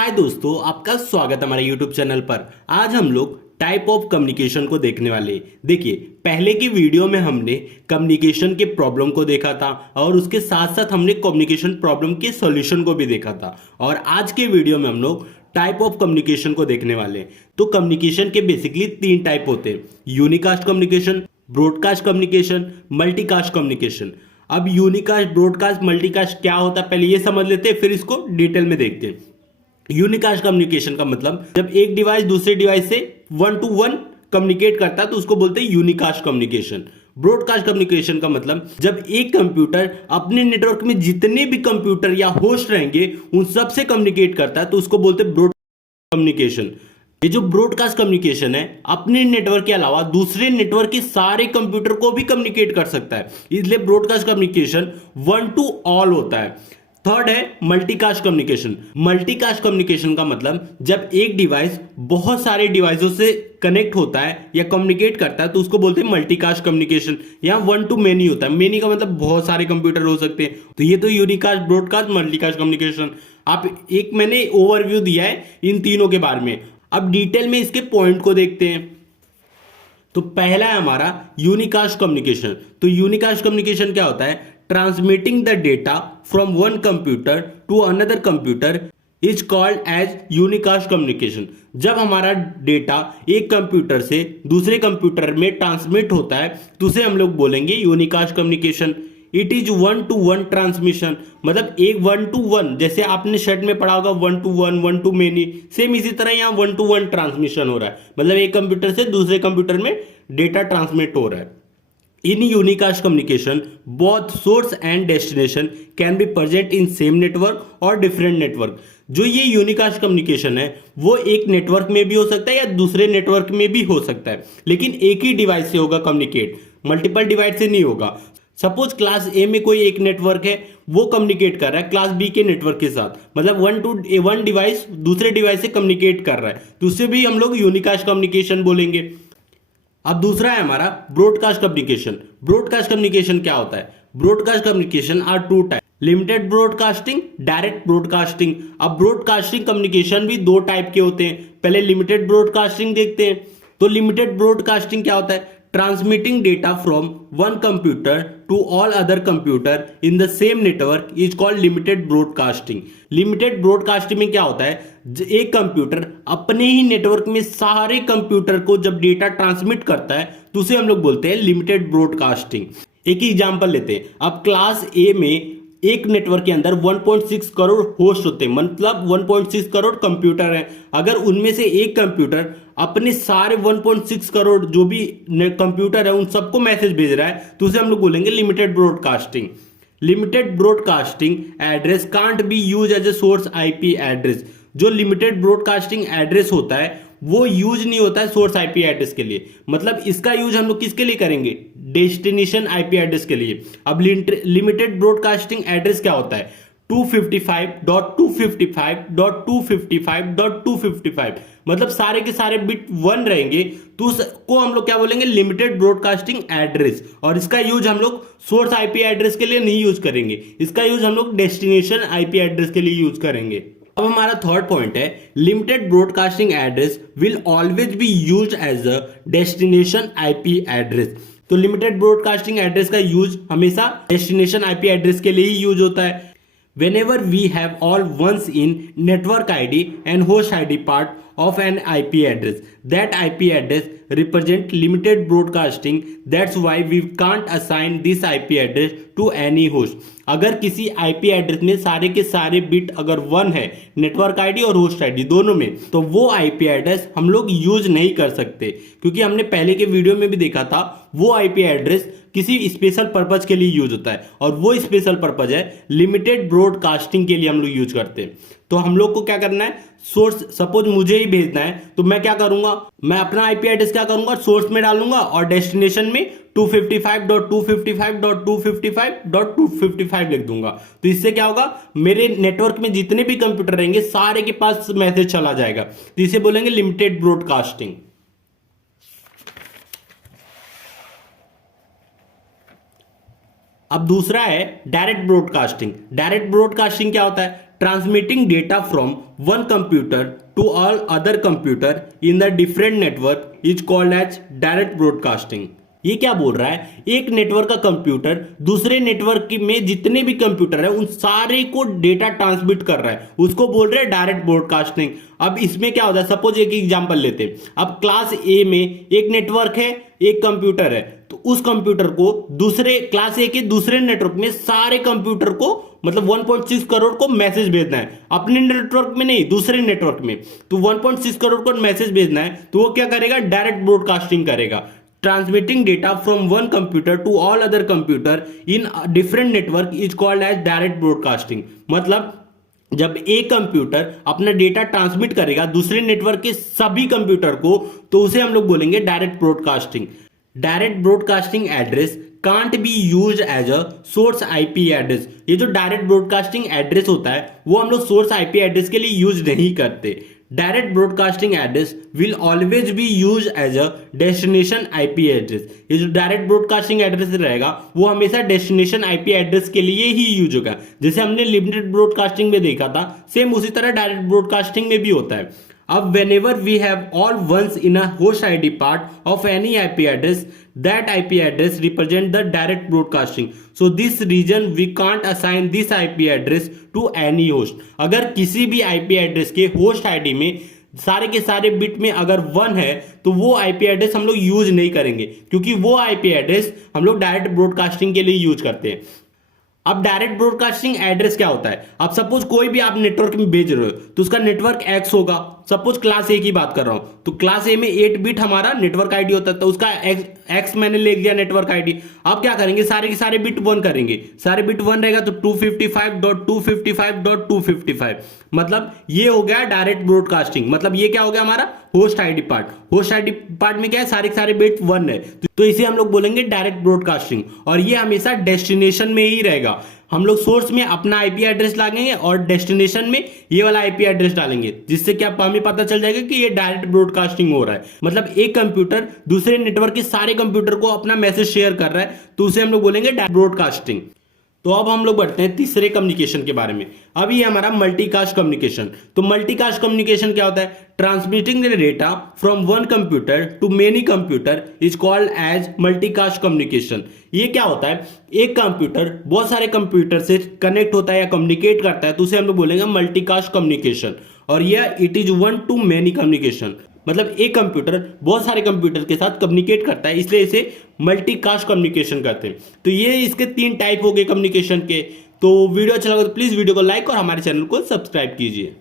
हाय दोस्तों, आपका स्वागत है हमारे YouTube चैनल पर। आज हम लोग टाइप ऑफ कम्युनिकेशन को देखने वाले हैं। देखिए, पहले की वीडियो में हमने कम्युनिकेशन के प्रॉब्लम को देखा था और उसके साथ साथ हमने कम्युनिकेशन प्रॉब्लम के सॉल्यूशन को भी देखा था। और आज के वीडियो में हम लोग टाइप ऑफ कम्युनिकेशन को देखने वाले हैं। तो कम्युनिकेशन के बेसिकली 3 टाइप होते हैं: unicast communication, broadcast communication, multicast communication. अब यूनिकास्ट, ब्रॉडकास्ट, मल्टीकास्ट क्या होता है पहले ये समझ लेते हैं, फिर इसको डिटेल में देखते हैं। यूनिकास्ट कम्युनिकेशन का मतलब जब एक डिवाइस दूसरे डिवाइस से 1 to 1 कम्युनिकेट करता है तो उसको बोलते हैं यूनिकास्ट कम्युनिकेशन। ब्रॉडकास्ट कम्युनिकेशन का मतलब जब एक कंप्यूटर अपने नेटवर्क में जितने भी कंप्यूटर या होस्ट रहेंगे उन सब से कम्युनिकेट करता है तो उसको बोलते हैं ब्रॉडकास्ट कम्युनिकेशन। ये जो ब्रॉडकास्ट कम्युनिकेशन है अपने नेटवर्क के अलावा दूसरे नेटवर्क के सारे कंप्यूटर को भी कम्युनिकेट कर सकता है, इसलिए ब्रॉडकास्ट कम्युनिकेशन 1 to all होता है। थर्ड है मल्टीकास्ट कम्युनिकेशन। मल्टीकास्ट कम्युनिकेशन का मतलब जब एक डिवाइस बहुत सारे डिवाइसों से कनेक्ट होता है या कम्युनिकेट करता है तो उसको बोलते हैं मल्टीकास्ट कम्युनिकेशन। यहाँ 1 to many होता है, मेनी का मतलब बहुत सारे कंप्यूटर हो सकते हैं। तो ये तो यूनिकास्ट, ब्रॉडकास्ट, मल्टीकास्ट कम्युनिकेशन। आप एक मैंने ओवरव्यू दिया है इन तीनों के बारे में। अब डिटेल में इसके पॉइंट को देखते हैं। तो पहला है हमारा यूनिकास्ट कम्युनिकेशन। तो यूनिकास्ट कम्युनिकेशन क्या होता है? Transmitting the data from one computer to another computer is called as unicast communication. जब हमारा डेटा एक कंप्यूटर से दूसरे कंप्यूटर में ट्रांसमिट होता है तो उसे हम लोग बोलेंगे unicast communication. It is 1 to 1 transmission, मतलब एक 1 to 1, जैसे आपने शर्ट में पढ़ा होगा 1 to 1, 1 to many, सेम इसी तरह यहाँ 1 to 1 ट्रांसमिशन हो रहा है, मतलब एक कंप्यूटर से दूसरे कंप्यूटर में डेटा ट्रांसमिट हो रहा है। In unicast communication, both source and destination can be present in same network or different network। जो ये यूनिकास्ट कम्युनिकेशन है वो एक नेटवर्क में भी हो सकता है या दूसरे नेटवर्क में भी हो सकता है, लेकिन एक ही डिवाइस से होगा कम्युनिकेट, मल्टीपल डिवाइस से नहीं होगा। सपोज क्लास ए में कोई एक नेटवर्क है, वो कम्युनिकेट कर रहा है क्लास बी के नेटवर्क के साथ, मतलब 1 to 1 डिवाइस दूसरे डिवाइस से कम्युनिकेट कर रहा है तो उससे भी हम लोग यूनिकास्ट कम्युनिकेशन बोलेंगे। अब दूसरा है हमारा ब्रॉडकास्ट कम्युनिकेशन। ब्रॉडकास्ट कम्युनिकेशन क्या होता है? Broadcast communication are 2 type: limited broadcasting, direct broadcasting. अब ब्रॉडकास्टिंग कम्युनिकेशन भी 2 टाइप के होते हैं। पहले लिमिटेड ब्रॉडकास्टिंग देखते हैं। तो लिमिटेड ब्रॉडकास्टिंग क्या होता है? Transmitting data from one computer to all other computer in the same network is called limited broadcasting. Limited broadcasting में क्या होता है? एक कंप्यूटर अपने ही नेटवर्क में सारे कंप्यूटर को जब डेटा ट्रांसमिट करता है तो उसे हम लोग बोलते हैं लिमिटेड ब्रॉडकास्टिंग। एक ही एग्जांपल लेते हैं। अब क्लास ए में एक नेटवर्क के अंदर 1.6 करोड़ होस्ट होते हैं, मतलब 1.6 करोड़ कंप्यूटर हैं। अगर उनमें से एक कंप्यूटर अपने सारे 1.6 करोड़ जो भी कंप्यूटर है उन सबको मैसेज भेज रहा है तो उसे हम लोग बोलेंगे limited broadcasting. Limited broadcasting address can't be use as a source IP address. जो लिमिटेड ब्रॉडकास्टिंग एड्रेस होता है वो यूज नहीं होता है सोर्स आईपी एड्रेस के लिए, मतलब इसका यूज हम लोग किसके लिए करेंगे? डेस्टिनेशन आईपी एड्रेस के लिए। अब लिमिटेड ब्रॉडकास्टिंग एड्रेस क्या होता है? 255.255.255.255, मतलब सारे के सारे बिट 1 रहेंगे तो उसको हम लोग क्या बोलेंगे? Limited broadcasting address. और इसका यूज हम लोग सोर्स आईपी एड्रेस के लिए नहीं यूज करेंगे, इसका यूज हम लोग डेस्टिनेशन आईपी एड्रेस के लिए यूज करेंगे। अब हमारा थर्ड पॉइंट है limited broadcasting address will always be used as a destination IP address. तो लिमिटेड ब्रॉडकास्टिंग एड्रेस का यूज हमेशा डेस्टिनेशन आईपी एड्रेस के लिए ही यूज होता है। Whenever we have all ones in network ID and host ID part of an IP address, that IP address represent limited broadcasting. That's why we can't assign this IP address to any host. अगर किसी IP address में सारे के सारे bit अगर 1 है, network ID और host ID दोनों में, तो वो IP एड्रेस हम लोग यूज नहीं कर सकते, क्योंकि हमने पहले के वीडियो में भी देखा था वो IP एड्रेस किसी स्पेशल पर्पज के लिए यूज होता है और वो स्पेशल पर्पज है लिमिटेड ब्रॉडकास्टिंग के लिए हम लोग यूज करते हैं। तो हम लोग को क्या करना है? सोर्स, सपोज मुझे ही भेजना है तो मैं क्या करूंगा? मैं अपना आईपी एड्रेस क्या करूंगा? सोर्स में डालूंगा और डेस्टिनेशन में 255.255.255.255 लिख दूंगा। तो इससे क्या होगा? मेरे नेटवर्क में जितने भी कंप्यूटर रहेंगे सारे के पास मैसेज चला जाएगा, तो इसे बोलेंगे लिमिटेड ब्रॉडकास्टिंग। अब दूसरा है डायरेक्ट ब्रॉडकास्टिंग। डायरेक्ट ब्रॉडकास्टिंग क्या होता है? Transmitting data from one computer to all other computer in the different network is called as direct broadcasting. ये क्या बोल रहा है? एक नेटवर्क का कंप्यूटर दूसरे नेटवर्क में जितने भी कंप्यूटर है उन सारे को डेटा ट्रांसमिट कर रहा है, उसको बोल रहे हैं डायरेक्ट ब्रॉडकास्टिंग। अब इसमें क्या होता है, सपोज एक एग्जांपल लेते हैं। अब क्लास ए में एक नेटवर्क है, एक कंप्यूटर है, तो उस कंप्यूटर को दूसरे क्लास ए के दूसरे नेटवर्क में सारे कंप्यूटर को मतलब 1.6 करोड़ को मैसेज भेजना है, अपने नेटवर्क में नहीं दूसरे नेटवर्क में। तो 1.6 करोड़ को मैसेज भेजना है तो वो क्या करेगा? डायरेक्ट ब्रॉडकास्टिंग करेगा। Transmitting data from one computer to all other computer in different network is called as direct broadcasting. मतलब जब एक कंप्यूटर अपना डेटा ट्रांसमिट करेगा दूसरे नेटवर्क के सभी कंप्यूटर को, तो उसे हम लोग बोलेंगे direct broadcasting. Direct broadcasting address can't be use as a source IP address. ये जो डायरेक्ट ब्रॉडकास्टिंग एड्रेस होता है वो हम लोग सोर्स आईपी एड्रेस के लिए यूज नहीं करते। Direct broadcasting address will always be use as a destination IP address. ये जो डायरेक्ट ब्रॉडकास्टिंग एड्रेस रहेगा वो हमेशा डेस्टिनेशन आईपी एड्रेस के लिए ही यूज होगा। जैसे हमने लिमिटेड ब्रॉडकास्टिंग में देखा था, सेम उसी तरह डायरेक्ट ब्रॉडकास्टिंग में भी होता है। अब whenever we have all ones in a host ID part of any IP address, that IP address represent the direct broadcasting. So this region we can't assign this IP address to any host. अगर किसी भी IP address के host ID में सारे के सारे bit में अगर 1 है तो वो IP एड्रेस हम लोग यूज नहीं करेंगे, क्योंकि वो IP एड्रेस हम लोग डायरेक्ट ब्रॉडकास्टिंग के लिए यूज करते हैं। अब डायरेक्ट ब्रॉडकास्टिंग एड्रेस क्या होता है? अब सपोज कोई भी आप नेटवर्क में भेज रहे हो तो उसका नेटवर्क एक्स होगा। सपोज क्लास ए की बात कर रहा हूं तो क्लास ए में 8 बिट हमारा नेटवर्क आईडी होता है, तो उसका एक्स मैंने ले लिया नेटवर्क आईडी। अब क्या करेंगे? सारे के सारे बिट 1 करेंगे। सारे बिट 1 रहेगा तो 255.255.255, मतलब ये हो गया डायरेक्ट ब्रॉडकास्टिंग। मतलब ये क्या हो गया? हमारा host ID part. Host ID part में क्या है? सारे के सारे बिट 1 है, तो इसे हम लोग बोलेंगे डायरेक्ट ब्रॉडकास्टिंग। और ये हमेशा डेस्टिनेशन में ही रहेगा। हम लोग सोर्स में अपना आईपी एड्रेस डालेंगे और डेस्टिनेशन में ये वाला आईपी एड्रेस डालेंगे, जिससे क्या हमें पता चल जाएगा कि ये डायरेक्ट ब्रॉडकास्टिंग हो रहा है। मतलब एक कंप्यूटर दूसरे नेटवर्क के सारे कंप्यूटर को अपना मैसेज शेयर कर रहा है, तो उसे हम लोग बोलेंगे डायरेक्ट ब्रॉडकास्टिंग। तो अब हम लोग बढ़ते हैं तीसरे कम्युनिकेशन के बारे में। अब ये हमारा मल्टीकास्ट कम्युनिकेशन। तो मल्टीकास्ट कम्युनिकेशन क्या होता है? Transmitting the data from one computer to many computer is called as multicast communication. ये क्या होता है? एक कंप्यूटर बहुत सारे कंप्यूटर से कनेक्ट होता है या कम्युनिकेट करता है, तो उसे हम लोग बोलेंगे मल्टीकास्ट कम्युनिकेशन। और यह it is one two many communication. मतलब एक कंप्यूटर बहुत सारे कंप्यूटर के साथ कम्युनिकेट करता है, इसलिए इसे मल्टीकास्ट कम्युनिकेशन कहते हैं। तो ये इसके 3 टाइप हो गए कम्युनिकेशन के। तो वीडियो अच्छा लगा तो प्लीज वीडियो को लाइक और हमारे चैनल को सब्सक्राइब कीजिए।